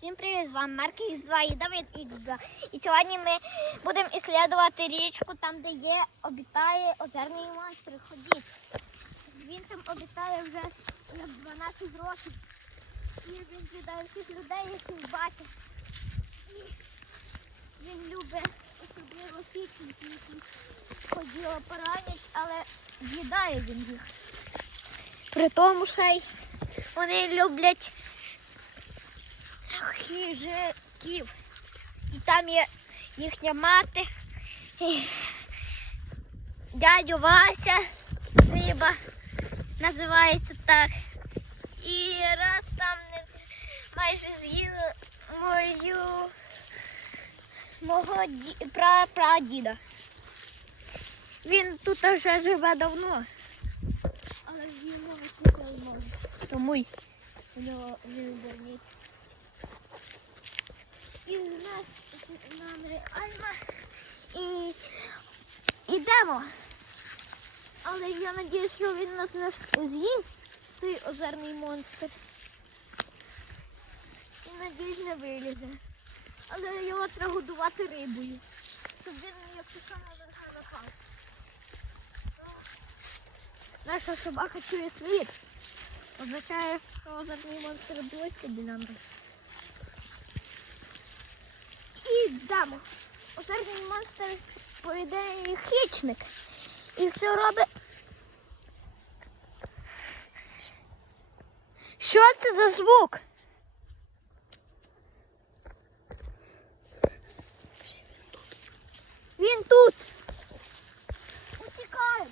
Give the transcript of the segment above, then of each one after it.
Всім привіт, з вами Марк Х2 і Давид Х2. І сьогодні ми будемо досліджувати річку, там, де обітає озерний монстр. Ходіть. Він там обітає вже 12 років. І він кидає всіх людей, яких бачить. І він любить особливо хищників, які ходили поранять, але з'їдає він їх. При тому ще й вони люблять хижаків. І там є їхня мати, дядю Вася, риба називається так. І раз там майже з'їли мого прадіда. Він тут вже живе давно, але ж йому ніколи не може. Тому й у нього він верніть. І в нас нам реально і йдемо. Але я сподіваюся, що він нас не з'їв, той озерний монстр. І сподіваюся, не вилізе. Але його треба годувати рибою. Щоб він як саме верха напав. Наша собака чує світ. Означає, що озерний монстр близько до нас. І йдемо. Озерний монстр, по ідеї, хищник. І що робить? Що це за звук? Він тут. Утікає.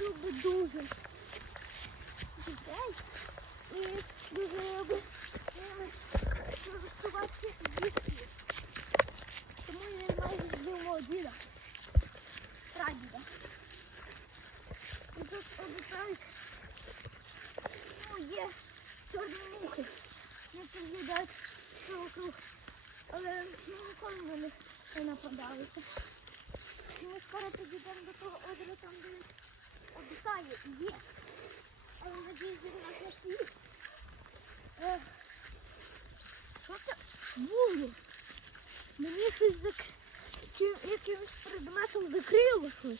Любить дуже дітей і дуже любить ховати дітей. Тому він майже збив мого діда, прадіда. І тут обіцяють, є чорні мухи, які з'їдають вокруг. Але ніколи вони не нападалися. Ми скоро підійдемо до того озера, там, де він обіцяє і є. Але надіюсь, він нас не з'їсть. Що це? Було. Мені щось якимось предметом закрило щось.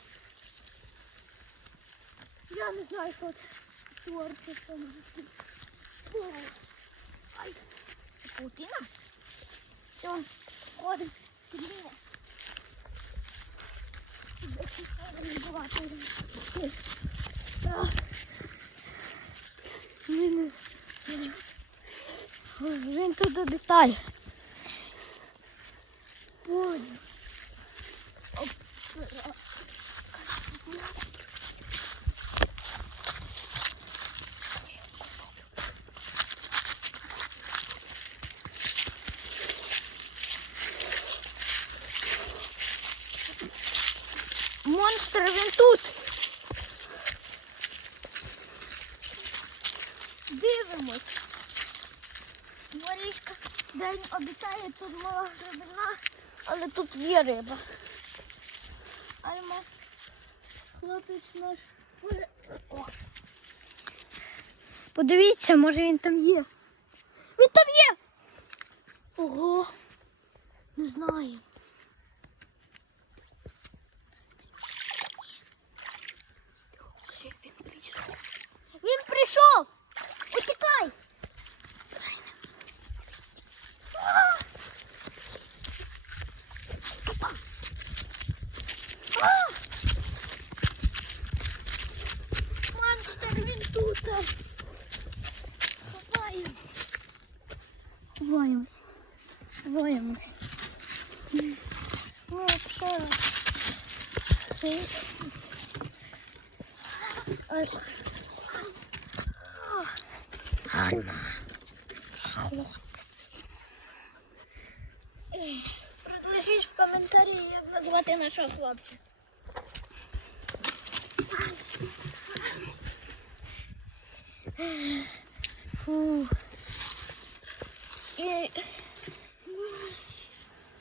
Я не знаю, що це. Творче там. Ай, паутина. Все, ходимо. Підіймо. Він тут обітає. Монстр, він тут. Дивимось. Морічка день обітає, тут мала глибина, але тут є риба. Альма, хлопець наш. Подивіться, може він там є. Він там є! Ого, не знаю. Він прийшов! Утікай! Монстр, він тут! Ховаємось. Ховаємось. О, пішов. Напишіть в коментарі, як назвати нашого хлопця. Фу. І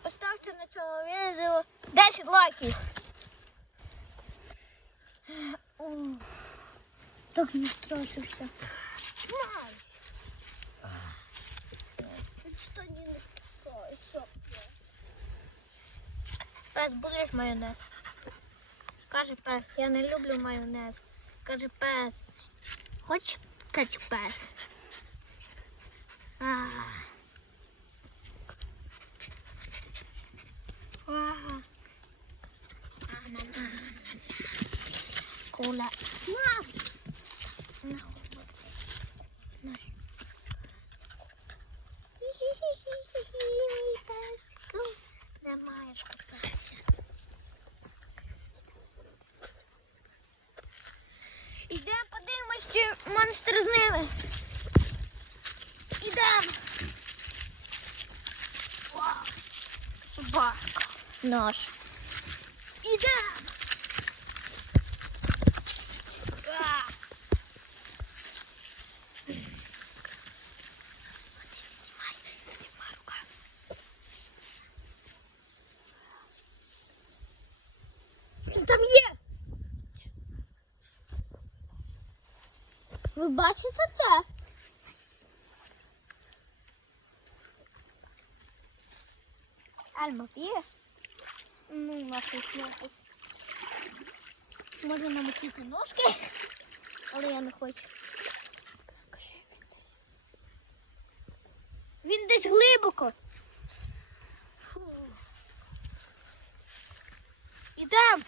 ось лайків. Так не страшився. Пес, будеш майонез? Каже пес, я не люблю майонез. Каже пес. Хочеш кетчпес? Кола. Мій песику, не маєш купатися. Ідемо подивимось, чи монстр з ними. Ідемо. Вау. Собака наш. Ідемо. Знімай руками. Він там є. Ви бачите це? Альма п'є? Ну, нашу смаку. Може намочити ножки, але я не хочу. Він десь глибоко. Ідем.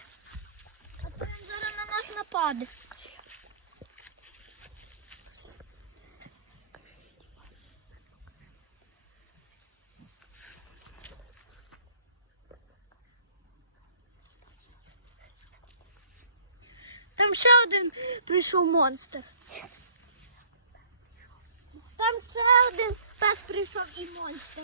А то він зараз на нас нападе. Там ще один прийшов монстр. Там ще один пес прийшов і монстр.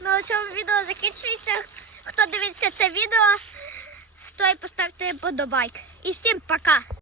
На цьому відео закінчується. Хто дивиться це відео, той поставте подобайк. І всім пока!